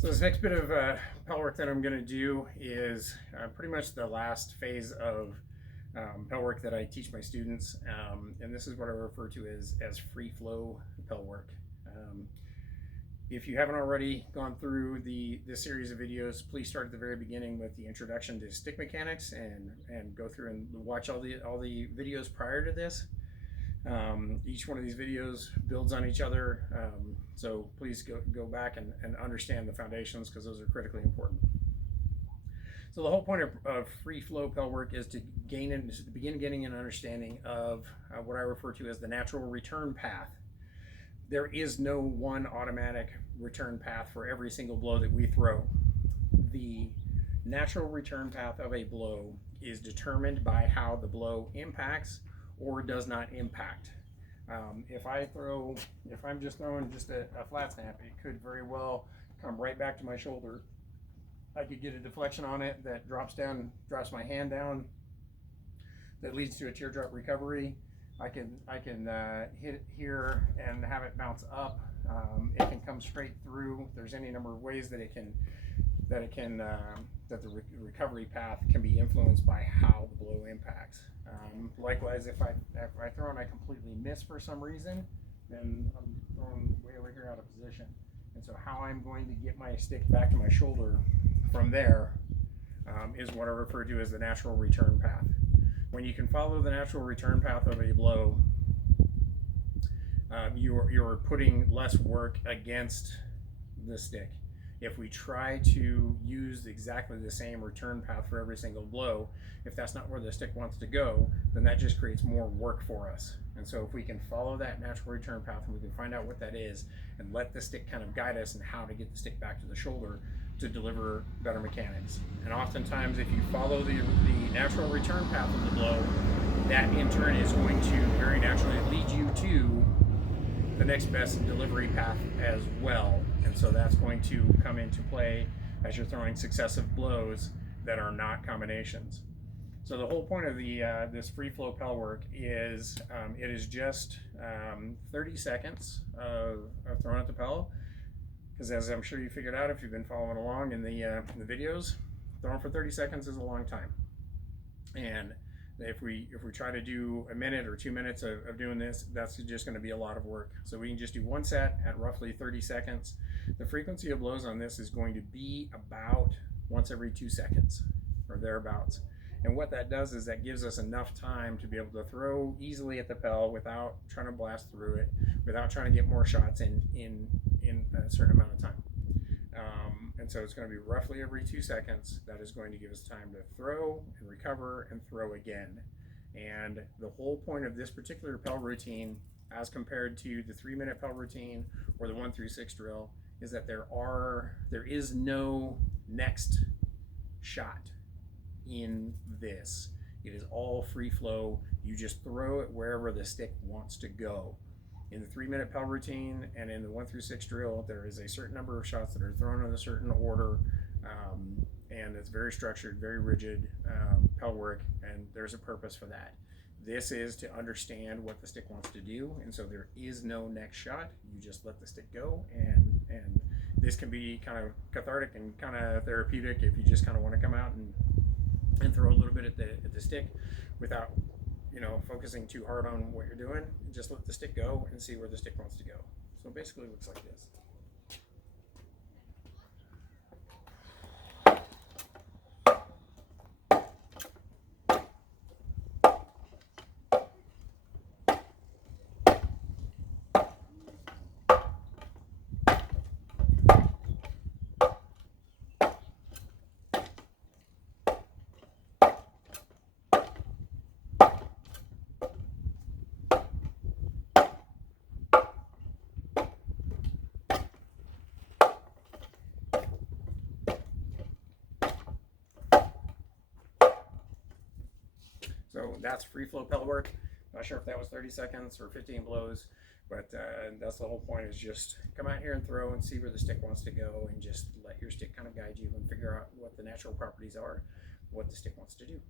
So this next bit of Pell work that I'm going to do is pretty much the last phase of Pell work that I teach my students, and this is what I refer to as free flow Pell work. If you haven't already gone through this series of videos, please start at the very beginning with the introduction to stick mechanics and go through and watch all the videos prior to this. Each one of these videos builds on each other, so please go back and understand the foundations, because those are critically important. So the whole point of free flow Pell work is to begin getting an understanding of what I refer to as the natural return path. There is no one automatic return path for every single blow that we throw. The natural return path of a blow is determined by how the blow impacts or does not impact. If I'm just throwing just a flat snap, it could very well come right back to my shoulder. I could get a deflection on it that drops my hand down, that leads to a teardrop recovery. I can hit it here and have it bounce up. It can come straight through. There's any number of ways that the recovery path can be influenced by how the blow impacts. Likewise, if I throw and I completely miss for some reason, then I'm thrown way over here out of position. And so how I'm going to get my stick back to my shoulder from there is what I refer to as the natural return path. When you can follow the natural return path of a blow, you're putting less work against the stick. If we try to use exactly the same return path for every single blow, if that's not where the stick wants to go, then that just creates more work for us. And so if we can follow that natural return path and we can find out what that is and let the stick kind of guide us in how to get the stick back to the shoulder to deliver better mechanics. And oftentimes if you follow the natural return path of the blow, that in turn is going to very naturally lead you to the next best delivery path as well. And so that's going to come into play as you're throwing successive blows that are not combinations. So the whole point of this free flow Pell work is it is just 30 seconds of throwing at the Pell, because as I'm sure you figured out if you've been following along in the videos, throwing for 30 seconds is a long time. And if we try to do a minute or 2 minutes of doing this, that's just going to be a lot of work. So we can just do one set at roughly 30 seconds. The frequency of blows on this is going to be about once every 2 seconds or thereabouts. And what that does is that gives us enough time to be able to throw easily at the Pell without trying to blast through it, without trying to get more shots in a certain amount of time. And so it's going to be roughly every 2 seconds. That is going to give us time to throw and recover and throw again. And the whole point of this particular Pell routine, as compared to the 3-minute Pell routine or the 1 through 6 drill, is that there is no next shot in this. It is all free flow. You just throw it wherever the stick wants to go. In the 3-minute Pell routine and in the 1 through 6 drill, there is a certain number of shots that are thrown in a certain order, and it's very structured, very rigid Pell work, and there's a purpose for that. This is to understand what the stick wants to do, and so there is no next shot. You just let the stick go, and this can be kind of cathartic and kind of therapeutic if you just kind of want to come out and throw a little bit at the stick without focusing too hard on what you're doing. Just let the stick go and see where the stick wants to go. So basically it looks like this. So that's free flow Pell work. Not sure if that was 30 seconds or 15 blows, but that's the whole point, is just come out here and throw and see where the stick wants to go, and just let your stick kind of guide you and figure out what the natural properties are, what the stick wants to do.